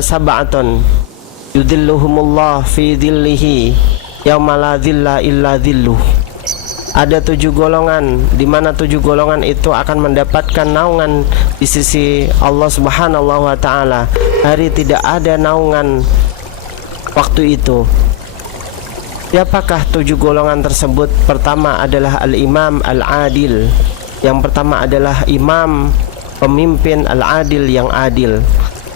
sab'atun yudhilluhumullah fi dhillihi yauma la dhilla illa dhilluh. Ada 7 golongan, di mana 7 golongan itu akan mendapatkan naungan di sisi Allah Subhanahu wa taala. Hari tidak ada naungan waktu itu. Siapakah 7 golongan tersebut? Pertama adalah al-imam al-adil. Yang pertama adalah imam, pemimpin al-adil yang adil.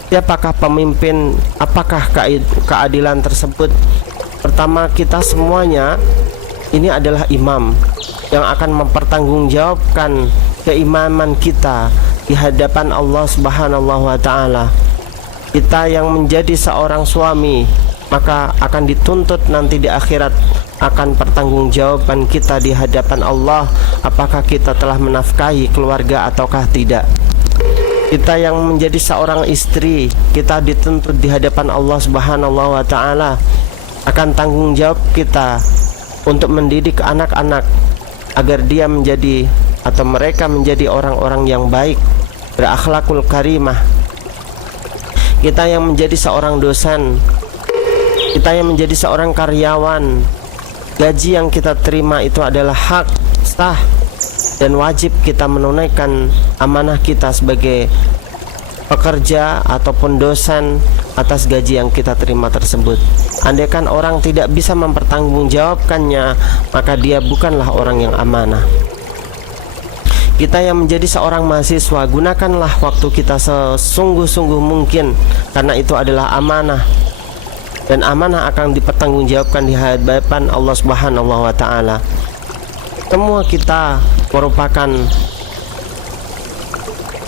Siapakah pemimpin? Apakah keadilan tersebut? Pertama, kita semuanya ini adalah imam yang akan mempertanggungjawabkan keimaman kita di hadapan Allah Subhanahu wa taala. Kita yang menjadi seorang suami, maka akan dituntut nanti di akhirat akan pertanggungjawaban kita di hadapan Allah, apakah kita telah menafkahi keluarga ataukah tidak. Kita yang menjadi seorang istri, kita dituntut di hadapan Allah Subhanahu wa taala akan tanggung jawab kita untuk mendidik anak-anak agar dia menjadi atau mereka menjadi orang-orang yang baik, berakhlakul karimah. Kita yang menjadi seorang dosen, kita yang menjadi seorang karyawan, gaji yang kita terima itu adalah hak, sah, dan wajib kita menunaikan amanah kita sebagai pekerja ataupun dosen atas gaji yang kita terima tersebut. Andaikan orang tidak bisa mempertanggungjawabkannya, maka dia bukanlah orang yang amanah. Kita yang menjadi seorang mahasiswa, gunakanlah waktu kita sesungguh-sungguh mungkin, karena itu adalah amanah, dan amanah akan dipertanggungjawabkan di hadapan Allah Subhanahu wa taala. Semua kita merupakan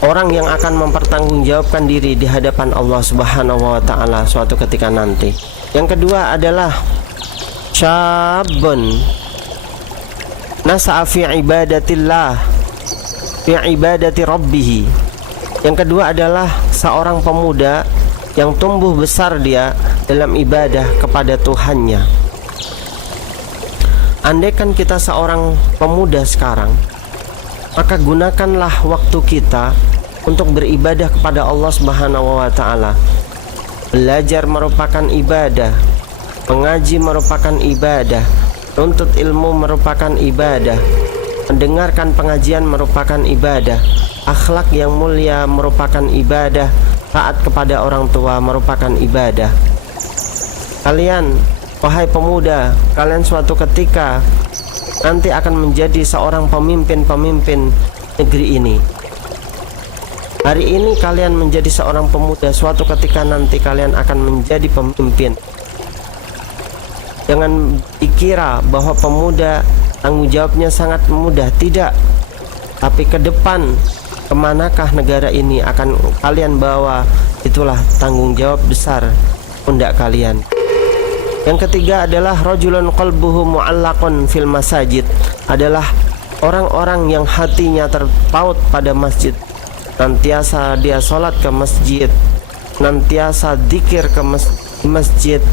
orang yang akan mempertanggungjawabkan diri di hadapan Allah Subhanahu wa taala suatu ketika nanti. Yang kedua adalah syabun nasa'a fi ibadatillah, fi ibadati rabbih. Yang kedua adalah seorang pemuda yang tumbuh besar dia dalam ibadah kepada Tuhannya. Andaikan kita seorang pemuda sekarang, maka gunakanlah waktu kita untuk beribadah kepada Allah Subhanahu wa taala. Belajar merupakan ibadah, mengaji merupakan ibadah, menuntut ilmu merupakan ibadah, mendengarkan pengajian merupakan ibadah, akhlak yang mulia merupakan ibadah, taat kepada orang tua merupakan ibadah. Kalian, wahai pemuda, kalian suatu ketika nanti akan menjadi seorang pemimpin-pemimpin negeri ini. Hari ini kalian menjadi seorang pemuda, suatu ketika nanti kalian akan menjadi pemimpin. Jangan dikira bahwa pemuda tanggung jawabnya sangat mudah, tidak. Tapi ke depan, kemanakah negara ini akan kalian bawa, itulah tanggung jawab besar pundak kalian. Yang ketiga adalah rajulun qalbuhu mu'allaqun fil masajid, adalah orang-orang yang hatinya terpaut pada masjid. Nantiasa dia sholat ke masjid, nantiasa dzikir ke masjid,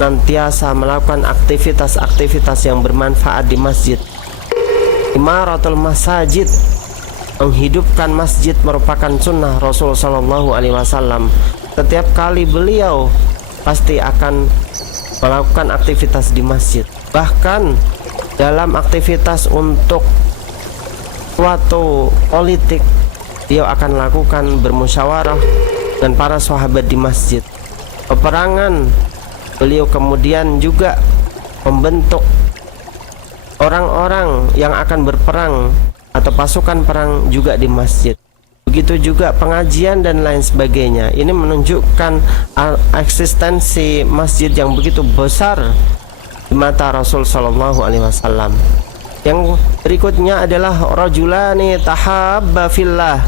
nantiasa melakukan aktivitas-aktivitas yang bermanfaat di masjid. Imaratul masajid, menghidupkan masjid merupakan sunnah Rasul Sallallahu Alaihi Wasallam. Setiap kali beliau pasti akan melakukan aktivitas di masjid. Bahkan dalam aktivitas untuk suatu politik, beliau akan lakukan bermusyawarah dan para sahabat di masjid. Peperangan, beliau kemudian juga membentuk orang-orang yang akan berperang atau pasukan perang juga di masjid. Begitu juga pengajian dan lain sebagainya. Ini menunjukkan eksistensi masjid yang begitu besar di mata Rasul Sallallahu Alaihi Wasallam. Yang berikutnya adalah rajulani tahabba fillah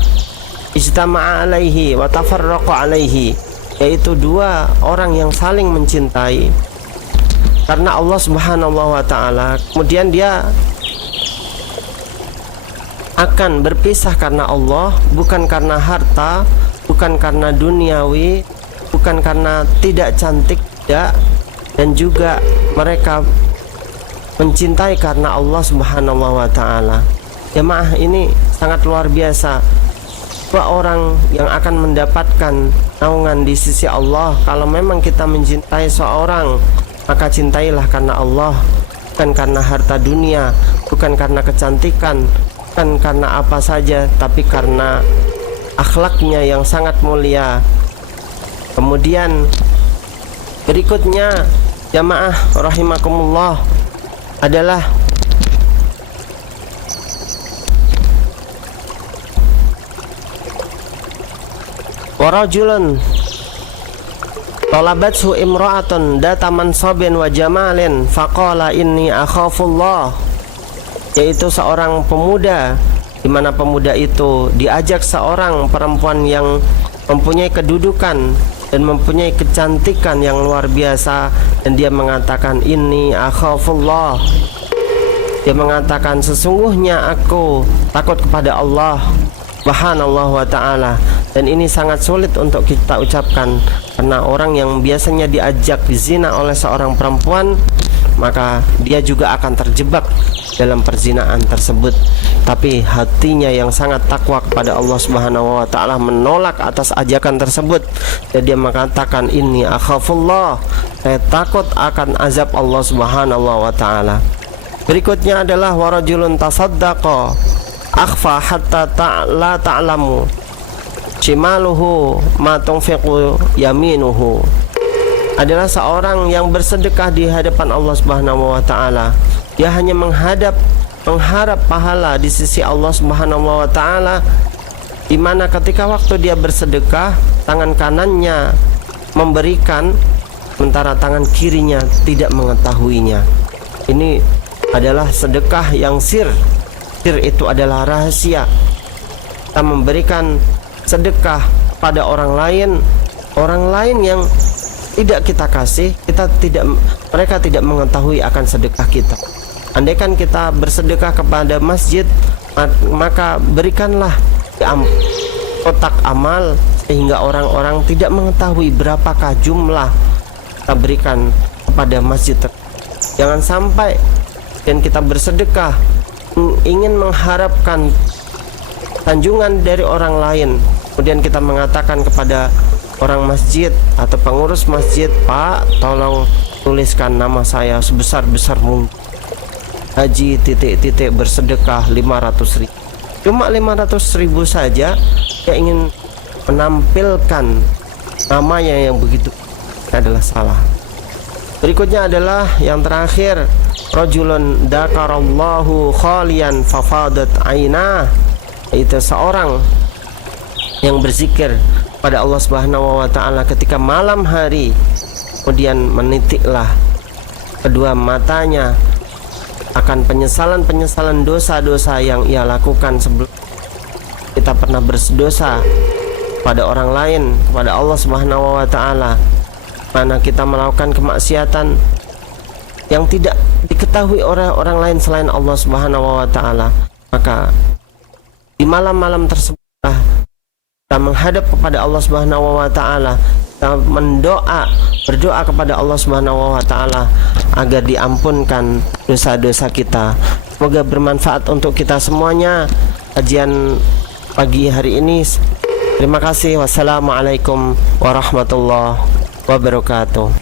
ijtama'a alaihi wa tafarraqa alaihi, yaitu 2 orang yang saling mencintai karena Allah Subhanahu wa taala, kemudian dia akan berpisah karena Allah, bukan karena harta, bukan karena duniawi, bukan karena tidak cantik, tidak, dan juga mereka mencintai karena Allah Subhanahu wa taala. Jemaah, ini sangat luar biasa. dua orang yang akan mendapatkan naungan di sisi Allah. Kalau memang kita mencintai seorang, maka cintailah karena Allah, bukan karena harta dunia, bukan karena kecantikan, bukan karena apa saja, tapi karena akhlaknya yang sangat mulia. Kemudian berikutnya, jamaah rahimakumullah, adalah warajulun talabathu imra'atun data mansabin wa jamalin faqala inni akhafullah, yaitu seorang pemuda, di mana pemuda itu diajak seorang perempuan yang mempunyai kedudukan dan mempunyai kecantikan yang luar biasa, dan dia mengatakan inni akhafullah, dia mengatakan sesungguhnya aku takut kepada Allah subhanahu wa ta'ala. Dan ini sangat sulit untuk kita ucapkan, karena orang yang biasanya diajak zina oleh seorang perempuan, maka dia juga akan terjebak dalam perzinaan tersebut. Tapi hatinya yang sangat takwa kepada Allah subhanahu wa ta'ala menolak atas ajakan tersebut, dan dia mengatakan inni akhafullah, saya takut akan azab Allah subhanahu wa ta'ala. Berikutnya adalah warajulun tasaddaqa akhfa hatta la ta'lamu shimaluhu ma tunfiqu yaminuhu, adalah seorang yang bersedekah di hadapan Allah subhanahu wa ta'ala. Dia hanya mengharap pahala di sisi Allah subhanahu wa ta'ala, di mana ketika waktu dia bersedekah, tangan kanannya memberikan, sementara tangan kirinya tidak mengetahuinya. Ini adalah sedekah yang sir. Sir itu adalah rahasia. Kita memberikan sedekah pada orang lain yang tidak kita kasih, mereka tidak mengetahui akan sedekah kita. Andaikan kita bersedekah kepada masjid, maka berikanlah kotak amal sehingga orang-orang tidak mengetahui berapakah jumlah kita berikan kepada masjid. Jangan sampai dan kita bersedekah ingin mengharapkan sanjungan dari orang lain, kemudian kita mengatakan kepada orang masjid atau pengurus masjid, Pak, tolong tuliskan nama saya sebesar-besar mungkin, Haji titik-titik bersedekah 500.000. Cuma 500.000 saja dia ingin menampilkan namanya yang begitu, adalah salah. Berikutnya adalah yang terakhir, rajulun dakarallahu khalian fafadat ainah, yaitu seorang yang berzikir pada Allah subhanahu wa ta'ala ketika malam hari, kemudian menitiklah kedua matanya akan penyesalan dosa-dosa yang ia lakukan sebelum. Kita pernah berdosa pada orang lain, kepada Allah subhanahu wa ta'ala, mana kita melakukan kemaksiatan yang tidak diketahui oleh orang lain selain Allah subhanahu wa ta'ala, maka di malam-malam tersebut kita menghadap kepada Allah subhanahu wa ta'ala, kita berdoa kepada Allah subhanahu wa ta'ala agar diampunkan dosa-dosa kita. Semoga bermanfaat untuk kita semuanya kajian pagi hari ini. Terima kasih. Wassalamualaikum warahmatullahi wabarakatuh.